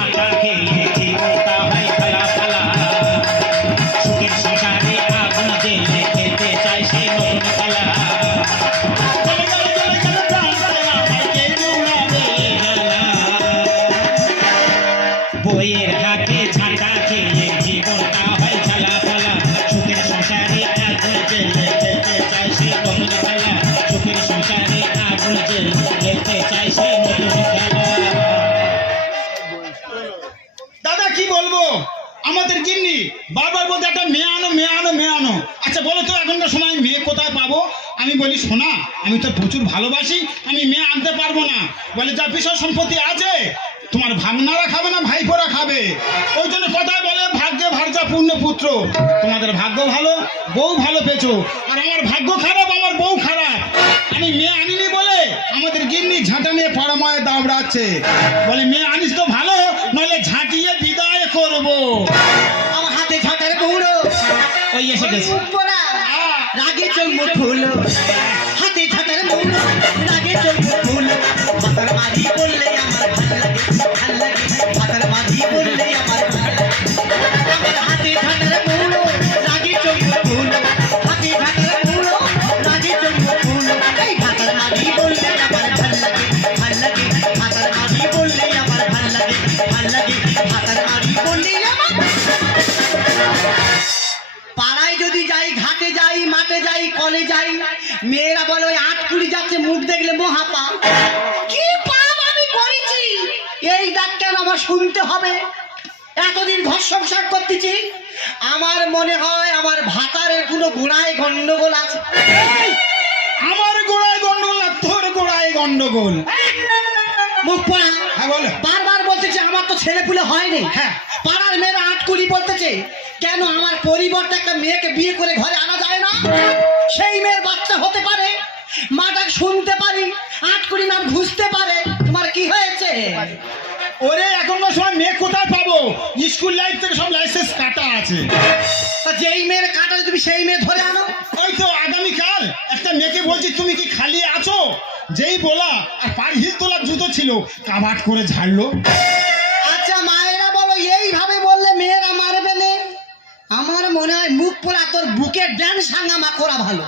ঝাঁটা খেয়ে জীবনটা হয় ফালা ফালা সুখের সংসারে আগুন জ্বেলে খেতে চায় সে নতুন খেলা বইয়ের হাতে ঝাঁটা খেয়ে জীবনটা হয় ঝালা ফালা সুখের সংসারে আগুন জ্বেলে খেতে চায় সে নতুন খেলা সুখের সংসারে আগুন জ্বেলে খেতে চায় সে নতুন খেলা। দাদা কি বলবো, আমাদের গিন্নি বারবার বলতে একটা মেয়ে আনো মেয়ে আনো মেয়ে আনো। আচ্ছা বলো তো এখনকার সময় মেয়ে কোথায় পাবো? আমি বলি শোনা, আমি তো প্রচুর ভালোবাসি, আমি মেয়ে আনতে পারবো না। বলে যা বিষয় সম্পত্তি আছে তোমার ভাগনারা খাবে না ভাইপোরা খাবে, ওই জন্য কথায় বলে ভাগ্যে ভার্যা পূর্ণ পুত্র। তোমাদের ভাগ্য ভালো, বউ ভালো পেয়েছো, আর আমার ভাগ্য খারাপ, আমার বউ খারাপ। আমি মেয়ে আনিনি বলে আমাদের গিন্নি ঝাঁটা নিয়ে পরাময় দাবড়াচ্ছে। বলে মেয়ে আনিস তো ভালো, নইলে ঝাঁটিয়ে বিদায় করবো। আমার হাতে ঝাঁটার বউড়ো ওই এসে গেছে। রাগে চোখ ফুল, হাতে ঝাঁটার বউড়ো রাগে চোখ ফুল। মাথার মাঝি বললে আমার ভাল লাগে, ভাল লাগে। মাথার মাঝি বললে আমার ভাল লাগে। আমার হাতে ঝাঁটার বউড়ো রাগে চোখ ফুল, হাতে ঝাঁটার বউড়ো রাগে চোখ ফুল। এই মাথার মাঝি বললে আমার ভাল লাগে, ভাল লাগে। মাথার মাঝি বললে আমার ভাল লাগে, ভাল লাগে। মাথার মাঝি বললে আমার। পাড়ায় যদি যাই, ঘাটে যাই, মাঠে যাই, কলে যাই, মেয়েরা বলে ওই 8-20 যাচ্ছে, মুখ দেখলে মহাপা। কি পাপ আমি করেছি, এই ডাক কেন আমার শুনতে হবে? এতদিন ঘর সংসার করতেছি, আমার মনে হয় আমার ভাতারের কোনো গোড়ায় গন্ডগোল আছে। আমার গোড়ায় গন্ডগোল না, তোর গোড়ায় গন্ডগোল। মুখ পড়া। হ্যাঁ বলো। বারবার বলতেছে আমার তো ছেলে পুলে হয়নি। হ্যাঁ। পাড়ার মেয়েরা 8-20 বলতেছে, কেন আমার পরিবর্তে একটা মেয়েকে বিয়ে করে ঘরে আনা যায় না? সেই মেয়ের বাচ্চা হতে পারে, মাটা শুনতে পারি, 8-20 নাম ঘুষতে পারে। তোমার কি হয়েছে? ওরে এখনকার সময় মেয়ে কোথায় পাবো? স্কুল লাইফ থেকে সব লাইসেন্স কাটা আছে। তা যেই মেয়ের কাটা তুমি সেই মেয়ে ধরে আনো। ওই তো আগামীকাল একটা মেয়েকে বলছি তুমি কি খালি আছো, যেই বলা আর পার হিল তোলা জুতো ছিল কাবাট করে ঝাড়লো। আচ্ছা মায়েরা বলো এইভাবে বললে মেয়েরা মারবে না? আমার মনে হয় মুখ পোড়া তোর বুকে ড্যান্স হাঙ্গামা করা ভালো।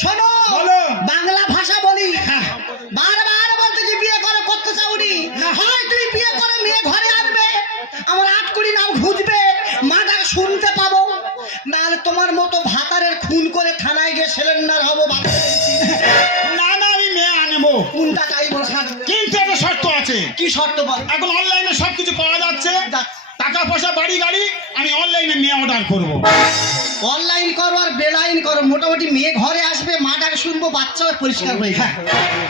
শোনো, বলো। বাংলা ভাষা বলি, হ্যাঁ। বারবার বলতে যে বিয়ে করে করতে চাওনি, হয় তুমি বিয়ে করে মেয়ে ঘরে আনবে, আমার 8-20 নাম ঘুরবে, মাটা শুনতে পাবো, নাহলে তোমার মতো ভাতারের খুন করে থানায় গিয়ে সিলিন্ডার হবো। না না আমি মেয়ে আনবো, কোনটা চাই বল? কিন্তু একটা শর্ত আছে। কি শর্ত বল? এখন অনলাইনে সবকিছু পাওয়া যাচ্ছে, যাক। টাকা পয়সা বাড়ি গাড়ি, আমি অনলাইনে মেয়ে অর্ডার করবো। অনলাইন করো আর বেলাইন করো, মোটামুটি মেয়ে ঘরে আসবে, মাটাকে শুনবো, বাচ্চা পরিষ্কার হয়ে যায়।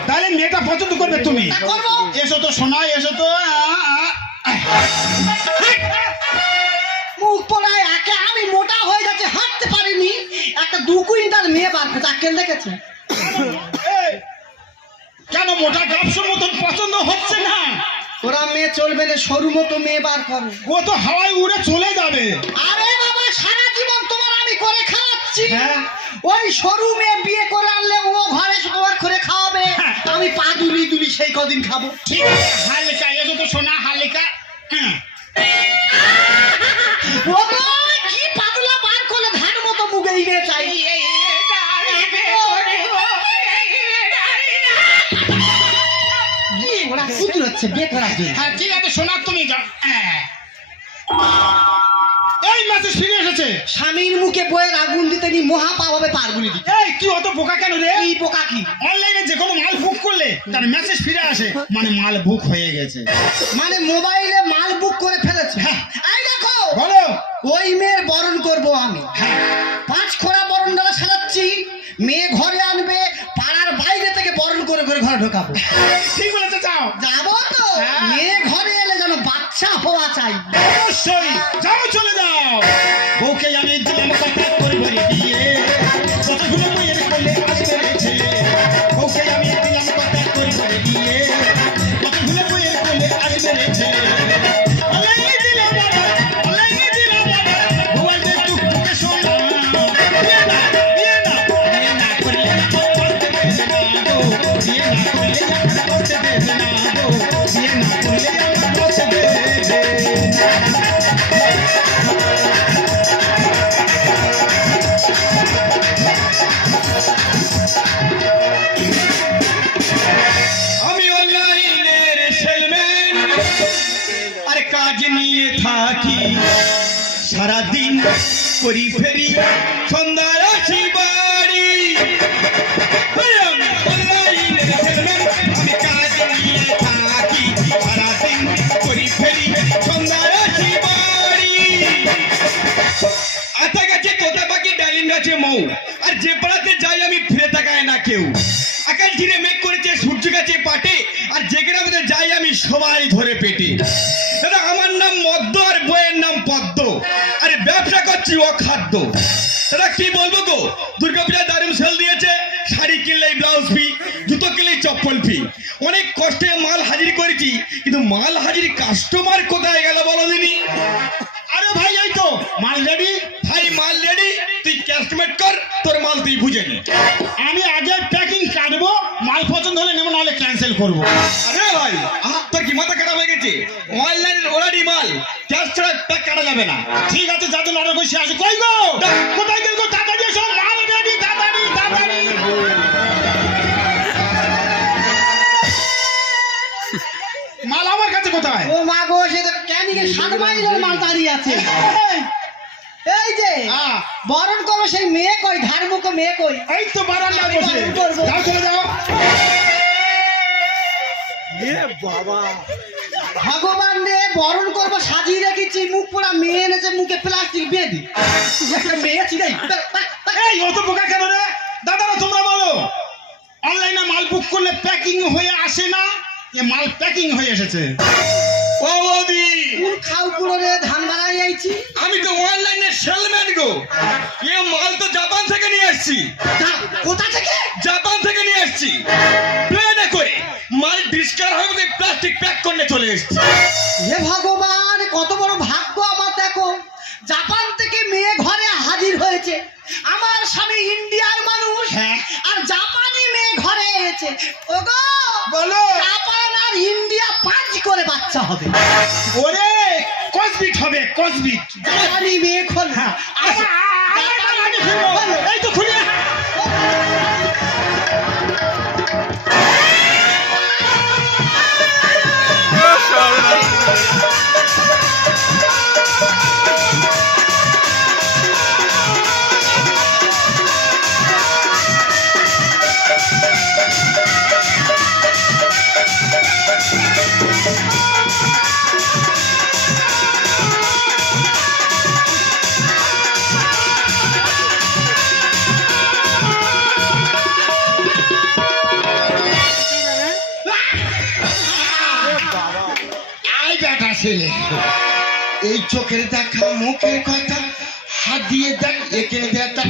তাহলে মেয়েটা পছন্দ করবে তুমি? তা করবো। এসো তো শোনা, এসো তো। মুখ পোড়ায় একে আমি মোটা হয়ে যাচ্ছে, হাঁটতে পারিনি, একটা 2 কুইন্টাল মেয়ে বার করতে আক্কেল দেখেছে? এই, কেন মোটা গাপসের মতন পছন্দ হচ্ছে না? ওরা মেয়ে চলবে না, সরু মতো মেয়ে বার করো। ও তো হাওয়ায় উড়ে চলে যাবে। আরে বাবা, সারা জীবন তোমার আমি করে খাওয়াচ্ছি, হ্যাঁ। ওই সরু মেয়ে বিয়ে করে আনলে ও ঘরে তোমার করে খাওয়াবে, হ্যাঁ। আমি পা দুলি দুলি সেই কদিন খাবো। ঠিক আছে, হালিকা এসো তো শোনা, হালিকা। ও গো, কি পাগলা বার করলে, ধান মতো মুখে ইনে চাই। ওরা কুতুর হচ্ছে বেকার আছে। হ্যাঁ ঠিক আছে শোনা, তুমি যাও। এই মেসেজ ফিরে এসেছে। স্বামীর মুখে বইয়ের আগুন দিতে নি মহা পাপ হবে পারগুলি দিতে। এই তুই অত বোকা কেন রে? এই পোকা কি? অনলাইনে যে কোনো মাল বুক করলে তার মেসেজ ফিরে আসে, মানে মাল বুক হয়ে গেছে। মানে মোবাইলে মাল বুক করে ফেলেছে। হ্যাঁ। এই দেখো, বলো। ওই মেয়ের বরণ করব আমি। হ্যাঁ। 5 খোড়া বরণ দ্বারা সাজাচ্ছি, মেয়ে ঘরে আনবে, পাড়ার বাইরে থেকে বরণ করে করে ঘরে ঢোকাবো। ঠিক বলেছে, যাও। যাবো তো, হ্যাঁ। মেয়ে ঘরে এলে যেন বাচ্চা হওয়া চাই। অবশ্যই যাও, চলে যাও। বউকে আমি দিলাম কথা করবো রে বিয়ে, কতগুলো বইয়ের কোলে আসবে রে ছেলে। বউকে আমি দিলাম কথা করবো রে বিয়ে, কতগুলো বইয়ের কোলে আসবে রে ছেলে। অনলাইনে দিলাম অর্ডার, অনলাইনে দিলাম অর্ডার, মোবাইলে টুকটুকে শোনা। বিয়ে না, বিয়ে না, বিয়ে না করলে আমার করতে দেবে না গো, বিয়ে না করলে আমার করতে দেবে না গো, বিয়ে না করলে আমার করতে দেবে আরে কাজ নিয়ে থাকি সারাদিন করি ফেরি সন্ধ্যায় আসি বাড়ি আমি কাজ নিয়ে থাকি সারাদিন করি ফেরি সন্ধ্যায় আসি বাড়ি আতা গাছে তোতা পাখি ডালিম গাছে মৌ আর যে পাড়াতে যাই আমি ফিরে তাকায় না কেউ আকাশ ঘিরে মেঘ করেছে সূর্য গাছে পাটে আর যে গ্রামে যাই আমি সবাই ধরে পেটে দাদা আমার নাম মদ্য আর বইয়ের নাম পদ্ম আরে ব্যবসা করছি অখাদ্য দাদা কি বলবো গো দুর্গাপূজা দারুণ সেল দিয়েছে শাড়ি কিনলেই ব্লাউজ ফি জুতো কিনলেই চপ্পল ফি অনেক কষ্টে মাল হাজির করেছি কিন্তু মাল হাজির কাস্টমার কোথায় গেল বলো দিনি আরে ভাই এই তো মাল রেডি ভাই মাল রেডি তুই ক্যাশমেট কর তোর মাল তুই বুঝে নে আমি আগে প্যাকিং কাটবো মাল পছন্দ হলে নেব নাহলে ক্যান্সেল করবো আরে ভাই তোর কি মাথা খারাপ হয়ে গেছে অনলাইনের অলরেডি মাল ক্যাশ ছাড়া প্যাক কাটা যাবে না ঠিক আছে যাদের অর্ডার করছি আসো কই গো কোথায় গেল গো তাড়াতাড়ি এসো মাল রেডি তাড়াতাড়ি তাড়াতাড়ি মাল আমার কাছে কোথায় ও মা গো সে তো ক্যানিকে 7 মাইলের মাল দাঁড়িয়ে আছে এই যে বরণ করো সেই মেয়ে কই ধার্মুক মেয়ে কই এই তো বারান্দায় বসে যাও চলে যাও ভগবান রে বরণ করবো সাজিয়ে রেখেছি মুখ পোড়া মেয়ে এনেছে মুখে প্লাস্টিক বেঁধে একটা মেয়ে চিনাই এই অত বোকা কেন রে দাদারা তোমরা বলো অনলাইনে মাল বুক করলে প্যাকিং হয়ে আসে না এ মাল প্যাকিং হয়ে এসেছে ও বৌদি কোন খাও পুরো রে ধান বাড়াই আইছি আমি তো অনলাইনে সেলম্যান গো এ মাল তো জাপান থেকে নিয়ে আসছি কোথা থেকে জাপান থেকে নিয়ে আসছি প্লেনে করে মাল ডিসকার হয়ে প্লাস্টিক প্যাক করে চলে এসেছি হে ভগবান কত বড় ভাগ্য আমার দেখো জাপান থেকে মেয়ে ঘরে হাজির হয়েছে আমার স্বামী ইন্ডিয়ার মানুষ হ্যাঁ। আর জাপানি মেয়ে ঘরে এসেছে ওগো বলো জাপান আর ইন্ডিয়া 5 করে বাচ্চা হবে ওরে কসবিট হবে কসবিট জাপানি মেয়ে খোল হ্যাঁ এই তো খুলে ছেলে এই চোখের দেখা মুখের কথা হাত দিয়ে দেখ এখানে দেখা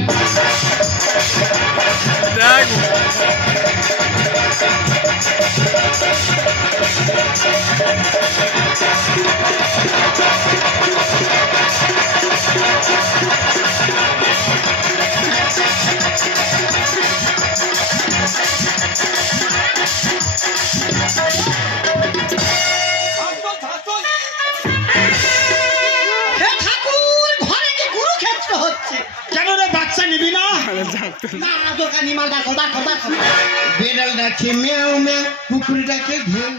বেড়াল ডাকে মেও মেও কুকুর ডাকে ঘেউ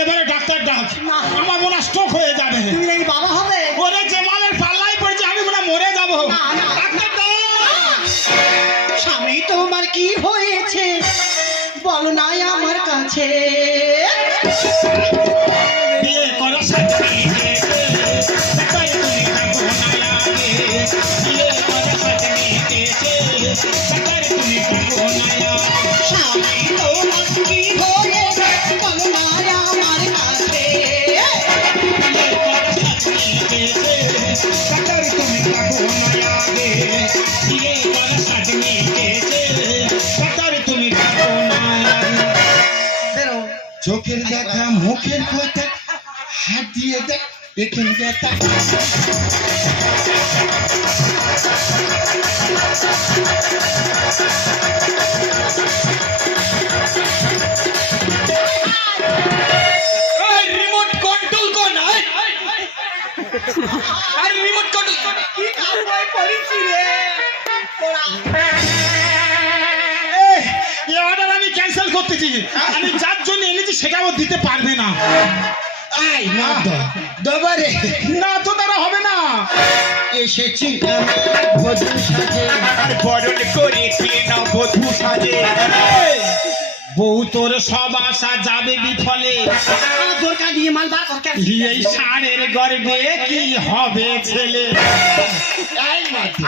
এবারে ডাক্তার ডাক আমার মনে স্ট্রোক হয়ে যাবে তুমি নাকি বাবা হবে ওরে যে মালের পাল্লাই পড়েছে আমি মনে মরে যাবো স্বামী তোমার কি হয়েছে বলো নাই আমার কাছে বিয়ে করা সাথে চোখের দেখা মুখের কথা হাত দিয়ে দেখ এখানে দেখা করেছি রে তোরা। এই অর্ডার আমি ক্যান্সেল করতেছি। আমি যার জন্য এনেছি সেটাও দিতে পারবে না। এই না তো দবারে না তো তারা হবে না। এসেছি বধূ সাজে বরণ করেছি নবধূ সাজে বউ তোর সব আশা যাবে বিফলে। আমার দরকার নিয়ে মাল বার কর কেন? এই ষাঁড়ের গর্ভে কি হবে ছেলে? এই মাটি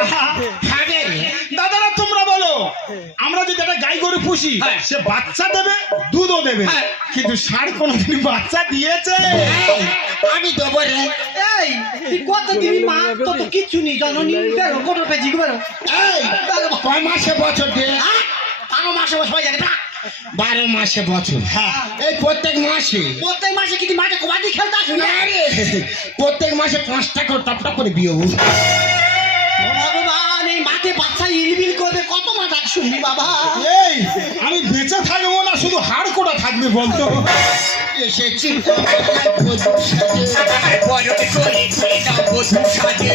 হবে রে। দাদারা তোমরা বলো, আমরা যদি একটা গাই গরু পুষি সে বাচ্চা দেবে, দুধও দেবে, কিন্তু ষাঁড় কোনোদিন বাচ্চা দিয়েছে? আমি দবারে এই তুই কত দিবি মা? তো তো কিচ্ছু নেই জননী। বেরো কোটো পেজি বেরো। এই কয় মাসে বছর দিয়ে? 12 মাসে সবাই জানে না। 12 মাসে বছর। হ্যাঁ। এই প্রত্যেক মাসে প্রত্যেক মাসে কি তুই মাঠে কবাডি খেলতে আসবি না? আরে, প্রত্যেক মাসে 5টা করে টপ টপ করে বিয়ে হবো। ভগবান এই মাঠে বাচ্চা ইলবিল করবে, কত মা ডাক শুনবি বাবা? এই আমি বেঁচে থাকবো না শুধু হাড় কোটা থাকবে বলতো? এসেছি বধূ সাজে বরণ করেছি নবধূ সাজে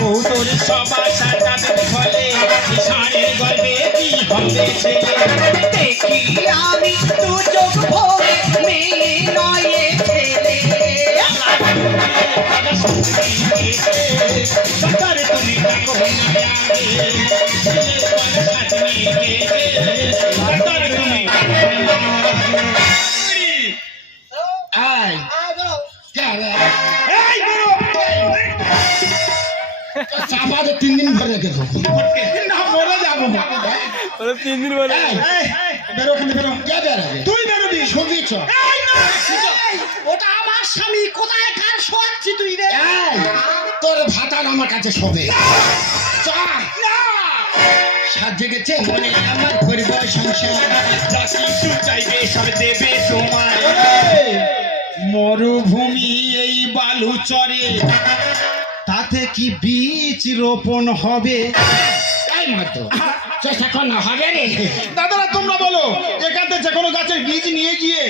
বউ তোর সব আশা যাবে বিফলে। এই ষাঁড়ের গর্ভে কি হবে ছেলে? দেখি আমি দু চোখ ভরে মেয়ে নয় এ ছেলে। সরকারে তুমি ডাকো না আগে, সরকারে তুমি ডাকো না আগে। এই কে রে? এই বেরো। চাপা দিয়ে 3 দিন ভরে রেখে দেবো। না মরে যাবো। এই, বেরো কিন্তু বেরো। কে বেড়াবে? তুই বেরোবি। ছবি চ। এই না। এই, ওটা আমার স্বামী, কোথায় কার শোয়াচ্ছি তুই রে? এই তোর ভাতার আমার কাছে শোবে। চা না। সাজে গেছে মনে আমার পরিবার সংসার। যা কিছু চাইবে সব দেবে তোমায় ওরে, মরুভূমি এই বালু চরে, তাতে কি বীজ রোপণ হবে? এই মাত্র চেষ্টা কর না হবে রে। দাদারা তোমরা বলো, এখানে যে কোনো গাছের বীজ নিয়ে গিয়ে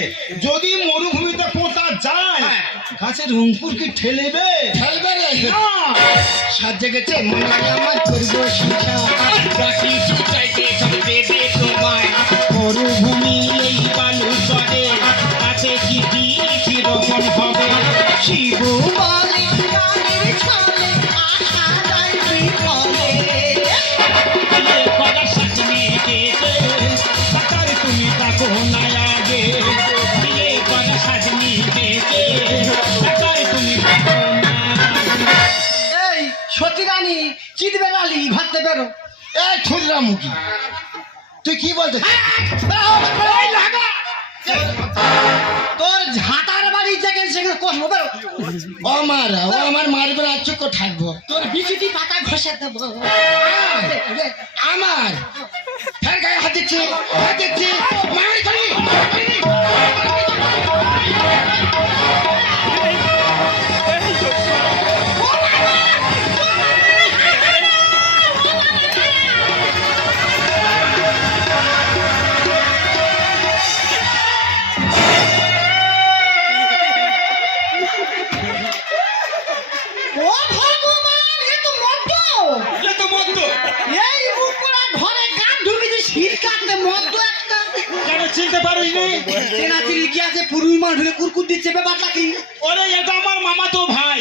যদি মরুভূমিতে পোঁতা যায়, গাছের অঙ্কুর কি ঠেলেবে? খেলবে রে। না। সাজে গেছে মনে আমার পরিবার সংসার। যা কিছু চাইবে সব দেবে তোমায় মরুভূমি এই বালু চরে, তাতে কি বীজ রোপণ হবে? শিব বলে কানের ছলে আশা যায় বিফলে। এই কথা সাজনি গেছে, সরকারে তুমি ডাকো না আগে। এই কথা সাজনি গেছে, সরকারে তুমি ডাকো না। এই সতী রানী চিতবে লালি ভাবতে বেরো। এই খুললা মুখি তুই কি বলতে? এই লাগা। তোর ঝাঁটার বাড়ি থেকে সেখানে কষবো বেরো। ও আমার মারবে আর চুপ করে থাকবো। তোর বিচুটি পাতা ঘষে দেবো। আমার ফের গায়ে হাত দিচ্ছি মার খালি। ও ভগবান, এ তো মদ্য। এটা তো মন্দ এই মুকুরা ঘরে গান ঢুকেছে শীত কাটতে মদ্য একটা। কেন চিনতে পারিনি? তেনাতির কি আছে পুরুই মার ঢুকে কুরকুর দিচ্ছে ব্যাপারটা কি? ওরে এটা আমার মামাতো ভাই।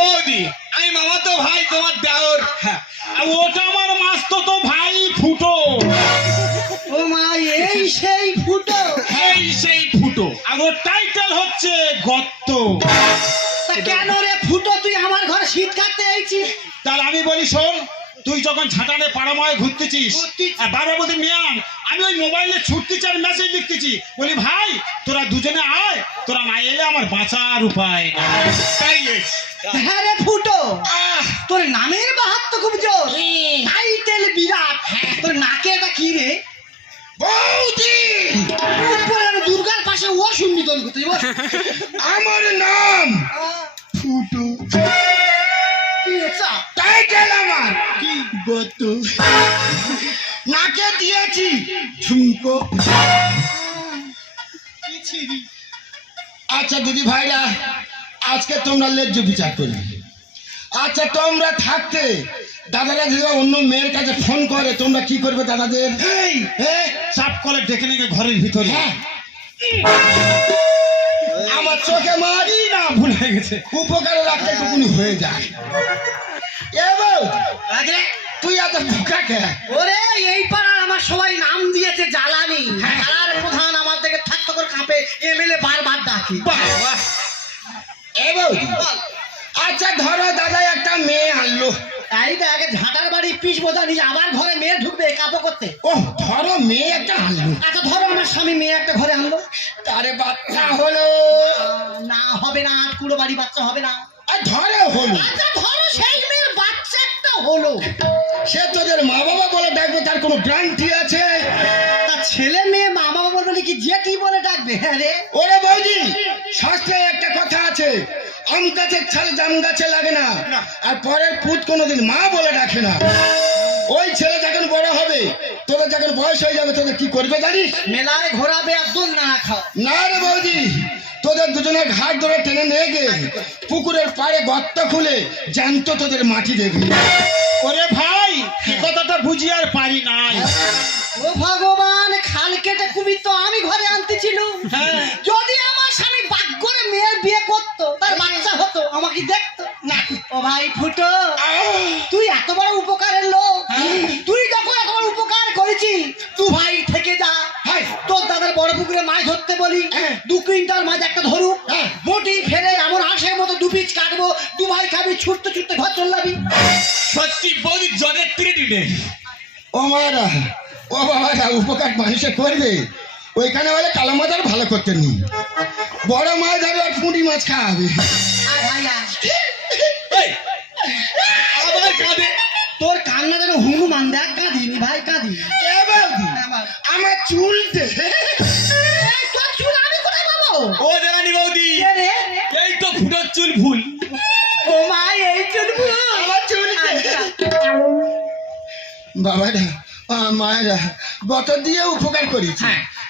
ও দি আমি মামা তো ভাই তোমার দেওর আর ওটা আমার মাস্তুতো ভাই ফুটো। ও মা, এই সেই ফুটো। এই সেই ফুটো আর ওর টাইটেল হচ্ছে গত্ত। তা কেন রে ফুটো তুই আমার ঘরে শীত কাটতে আইছিস? তাহলে আমি বলি শোন, তুই যখন ঝাঁটানে পাড়াময় ঘুরতেছিস আর বারবার বলতে মিয়ান, আমি ওই মোবাইলে ছুটতেছি আর মেসেজ লিখতেছি, বলি ভাই তোরা দুজনে আয়, তোরা না এলে আমার বাঁচার উপায় নাই। তাই গেছে হ্যাঁ রে ফুটো, তোর নামের বাহাত তো খুব জোর, টাইটেল বিরাট। তোর নাকে এটা কি রে? বৌদি উপরে দুর্গার পাশে ও শুনবি তোর তুই বল। আমার নাম ফুটো। কি রে চা? টাইটেল আমার কি? গত নাকে দিয়েছি ঝুমকো। কি ছিড়ি? আচ্ছা দিদি ভাইরা, আজকে তোমরা ন্যায্য বিচার করবে। আচ্ছা তোমরা থাকতে দাদারা যদি অন্য মেয়ের কাছে ফোন করে তোমরা কি করবে দাদাদের? এই হ্যাঁ চাপ কলে ডেকে নেবে ঘরের ভিতরে। হ্যাঁ। আমার চোখে মারি না ভুল হয়ে গেছে। উপকারে রাখতে টুকুনি হয়ে যায়। এ বউ, তুই এত বোকা কে? ওরে এই পাড়ার আমার সবাই নাম দিয়েছে জ্বালানি। পাড়ার প্রধান আমার থেকে থাকতো করে কাঁপে, এমএলএ বারবার ডাকি। এ বউ, আচ্ছা ধরো দাদা একটা মেয়ে আনলো। এই তো আগে ঝাঁটার বাড়ি পিস বোঝা নিয়ে আবার ঘরে মেয়ে ঢুকবে কাপড় করতে। ও ধরো মেয়ে একটা আনলো, আচ্ছা ধরো আমার স্বামী মেয়ে একটা ঘরে আনলো, তারে বাচ্চা হলো। না হবে না, আর পুরো বাড়ি বাচ্চা হবে না। আর ধরে হলো, আচ্ছা ধরো সেই মেয়ের বাচ্চা একটা হলো, সে তোদের মা বাবা বলে ডাকবে তার কোনো গ্যারান্টি আছে? তা ছেলে মেয়ে মা বাবা বলবে নাকি যে কি বলে ডাকবে? হ্যাঁ রে, ওরে বৌদি, শাস্ত্রে একটা কথা আছে, আম গাছের ছাল জাম গাছে লাগে না, আর পরের পুত কোনোদিন মা বলে ডাকে না। ওই ছেলে যখন বড় হবে, তোদের যখন বয়স হয়ে যাবে, তোদের কি করবে জানিস? মেলায় ঘোরাবে আর দোল না খাও। না রে বৌদি, তোদের দুজনের ঘাট ধরে টেনে নিয়ে গিয়ে পুকুরের পাড়ে গর্ত খুলে জ্যান্ত তোদের মাটি দেবে। ওরে ভাই এই কথাটা বুঝি আর পারি নাই। ও ভগবান, খাল কেটে কুমির তো আমি ঘরে আনতেছিল। হ্যাঁ। যদি আমার স্বামী বাগ করে মেয়ের বিয়ে করতো, তার বাচ্চা হতো, আমাকে দেখতো না। ও ভাই ফুটো, তুই এত বড় উপকারের লোক, তুই যখন এত বড় উপকার করেছিস, তুই ভাই থেকে যা। তোর দাদার বড় পুকুরে মাছ ধরতে বলি, 2 কুইন্টাল মাছ একটা ধরুক, বটি ফেলে এমন আশের মতো 2 পিস কাটবো, 2 ভাই খাবি, ছুটতে ছুটতে ঘর চললাবি। সত্যি বৌদি জলের তীরে দিলে। ও মারা, ও বাবা, উপকার মানুষে করবে, ওইখানে বলে কালো মাছ আর ভালো করতে নি, বড় মাছ ধরবে আর পুঁটি মাছ খাওয়াবে। আর ভাই আয়। আবার কাঁদে। তোর কান্না যেন হনুমান, দেখ কাঁদিনি ভাই, কাঁদি। এ বাবু, আমার চুল দে। এই তোর চুল আমি কোথায় পাবো? ও দেওয়ানি বৌদি, কে রে? এই তো ফুটোর চুল ভুল। ও মা, এই চুল পুরো আমার চুল দে। বাবারা, মায়েরা গত দিয়ে উপকার করেছি,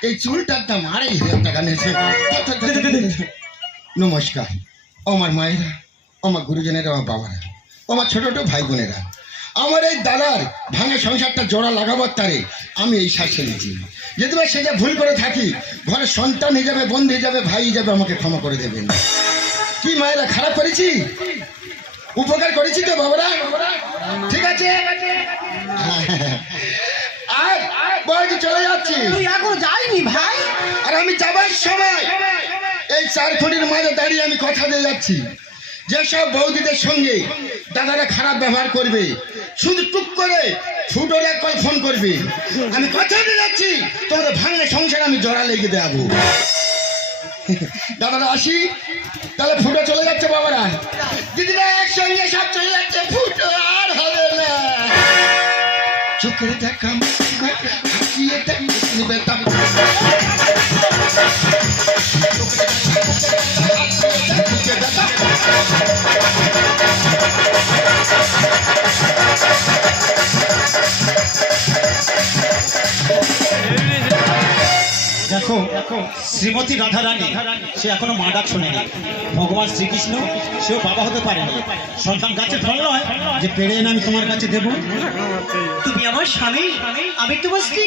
এই চুলটার দাম 2,500 টাকা নিয়েছে। নমস্কার আমার মায়েরা, আমার গুরুজনেরা, আমার বাবারা, আমার ছোট ছোট ভাই বোনেরা, আমার এই দাদার ভাঙা সংসারটা জোড়া লাগাবার তারে আমি এই শ্বাস ছেড়েছি। যদি বা সেটা ভুল করে থাকি, ঘরে সন্তান হিসাবে, বন্ধু হিসাবে, ভাই হিসাবে আমাকে ক্ষমা করে দেবেন। কি মায়েরা খারাপ করেছি? উপকার করেছি তো বাবারা? ঠিক আছে, আর বয়সে চলে যাচ্ছি। তুই এখন যাইনি ভাই? আর আমি যাবার সময় এই 4 খুঁটির মাঝে দাঁড়িয়ে আমি কথা দিয়ে যাচ্ছি, যেসব বৌদিদের সঙ্গে দাদারা খারাপ ব্যবহার করবে, শুধু টুক করে ফুটোর এক কল ফোন করবে, আমি কথা দিয়ে যাচ্ছি তোমাদের ভাঙলে সংসার আমি জড়া লেগে দেবো। দাদারা আসি তাহলে, ফুটো চলে যাচ্ছে বাবারা, দিদিরা একসঙ্গে সব চলে যাচ্ছে, ফুটো আর হবে না। চোখের দেখা দেখো শ্রীমতী রাধারানী সে এখনো মা ডাক শোনেনি। ভগবান শ্রীকৃষ্ণ সেও বাবা হতে পারেনি। সন্তান গাছে ফল নয় যে পেড়ে এনে আমি তোমার কাছে দেবো। তুমি আমার স্বামী, আমি তোমার স্ত্রী,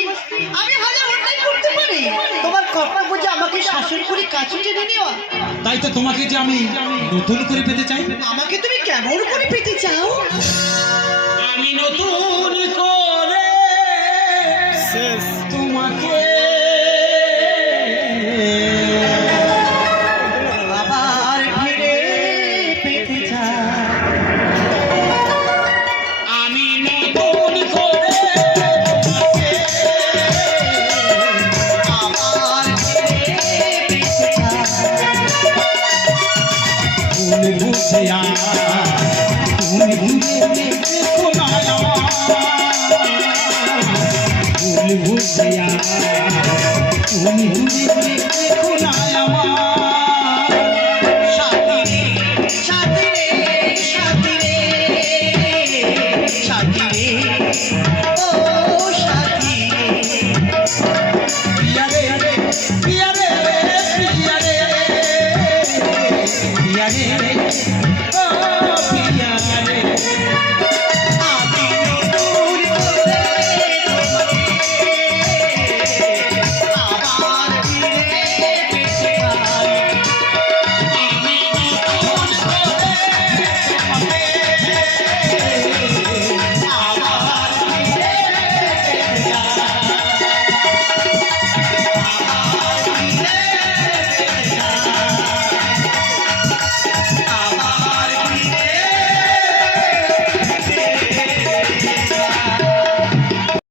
আমি হাজার অন্যায় করতে পারি, তোমার কর্তব্য যে আমাকে শাসন করে কাছে টেনে নেওয়া। তাই তো তোমাকে যে আমি নতুন করে পেতে চাই। আমাকে তুমি কেমন করে পেতে চাও? আমি নতুন করে তোমাকে আবার ফিরে পেতে চাও। আমি নতুন করে তোমাকে আবার ফিরে পেতে চাও। ভুল বুঝিয়া তুমি বুঝে দেখো না ভুল বুঝিয়া তুমি বুঝে দেখো না আমার সাথী রে, সাথী রে, সাথী রে, সাথী রে,